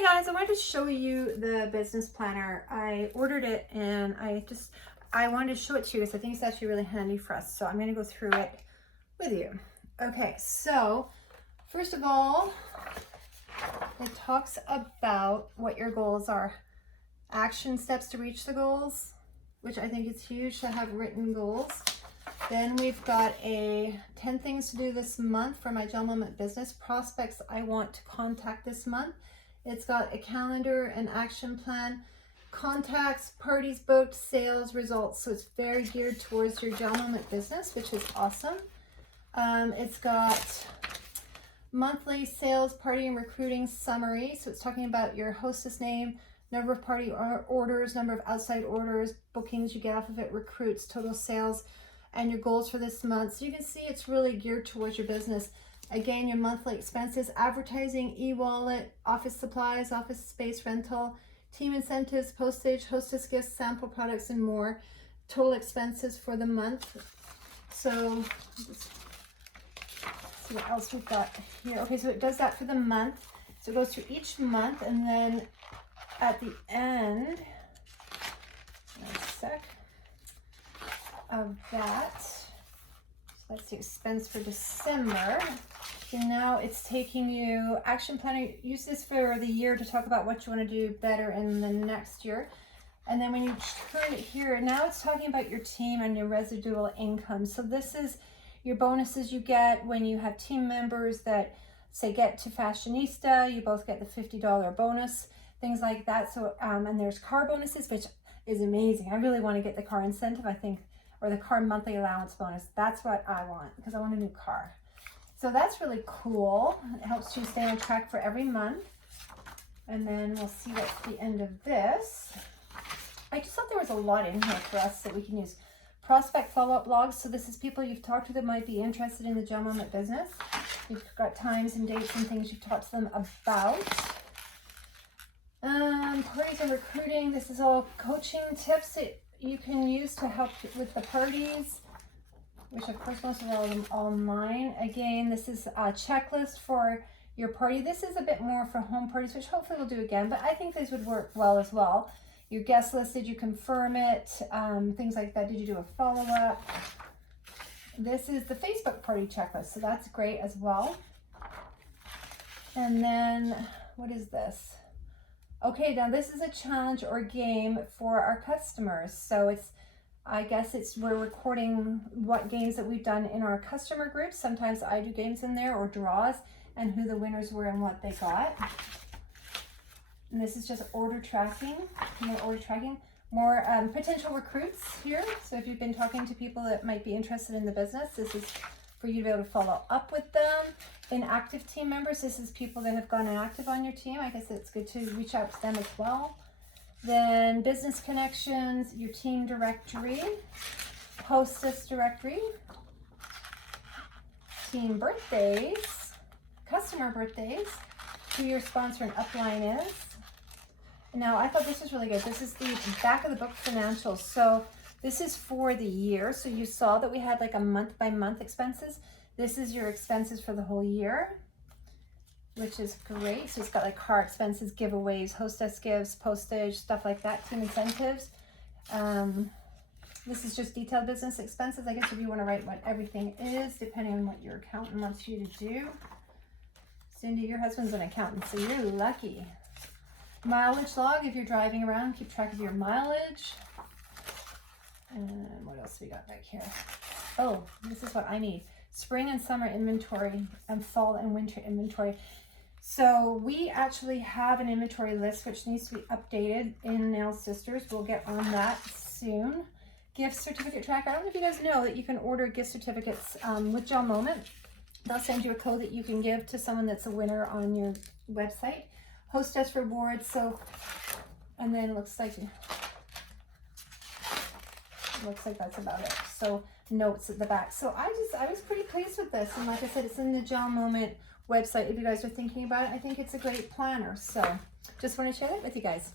Hi guys, I wanted to show you the business planner. I ordered it and I wanted to show it to you because I think it's actually really handy for us. So I'm going to go through it with you. Okay, so first of all, it talks about what your goals are. Action steps to reach the goals, which I think is huge to have written goals. Then we've got a 10 things to do this month for my Gelmoment business. Prospects I want to contact this month. It's got a calendar, an action plan, contacts, parties booked, sales, results. So it's very geared towards your Gelmoment business, which is awesome. It's got monthly sales, party and recruiting summary. So it's talking about your hostess name, number of party orders, number of outside orders, bookings you get off of it, recruits, total sales, and your goals for this month. So you can see it's really geared towards your business. Again, your monthly expenses, advertising, e-wallet, office supplies, office space rental, team incentives, postage, hostess gifts, sample products, and more. Total expenses for the month. So let's see what else we've got here. Okay, so it does that for the month. So it goes through each month, and then at the end, of that, so let's see, expense for December. So now it's taking you, action planner, use this for the year to talk about what you want to do better in the next year. And then when you turn it here, now it's talking about your team and your residual income. So this is your bonuses you get when you have team members that say get to Fashionista, you both get the $50 bonus, things like that. So, and there's car bonuses, which is amazing. I really want to get the car incentive, I think, or the car monthly allowance bonus. That's what I want because I want a new car. So that's really cool. It helps you stay on track for every month. And then we'll see what's the end of this. I just thought there was a lot in here for us that we can use. Prospect follow-up logs. So this is people you've talked to that might be interested in the Gelmoment business. You've got times and dates and things you've talked to them about. Parties and recruiting. This is all coaching tips that you can use to help with the parties, which of course most of them all mine. Again, this is a checklist for your party. This is a bit more for home parties, which hopefully we'll do again, but I think these would work well as well. Your guest list, did you confirm it? Things like that. Did you do a follow-up? This is the Facebook party checklist, so that's great as well. And then, what is this? Okay, now this is a challenge or game for our customers. So it's, I guess we're recording what games that we've done in our customer groups. Sometimes I do games in there or draws and who the winners were and what they got. And this is just order tracking, more potential recruits here. So if you've been talking to people that might be interested in the business, this is for you to be able to follow up with them. Inactive team members, this is people that have gone inactive on your team. I guess it's good to reach out to them as well. Then business connections, your team directory, hostess directory, team birthdays, customer birthdays, who your sponsor and upline is. Now, I thought this was really good. This is the back of the book financials. So this is for the year. So you saw that we had like a month by month expenses. This is your expenses for the whole year, which is great. So it's got like car expenses, giveaways, hostess gifts, postage, stuff like that, team incentives. This is just detailed business expenses. I guess if you want to write what everything is, depending on what your accountant wants you to do. Cindy, your husband's an accountant, so you're lucky. Mileage log, if you're driving around, keep track of your mileage. And what else we got back here? Oh, this is what I need. Spring and summer inventory and fall and winter inventory. So we actually have an inventory list which needs to be updated in Nail Sisters. We'll get on that soon. Gift certificate tracker. I don't know if you guys know that you can order gift certificates with Gelmoment. They'll send you a code that you can give to someone that's a winner on your website. Hostess rewards. So, and then looks like that's about it. So notes at the back. So I was pretty pleased with this, and like I said, it's in the Gelmoment website if you guys are thinking about it. I think it's a great planner, so just want to share that with you guys.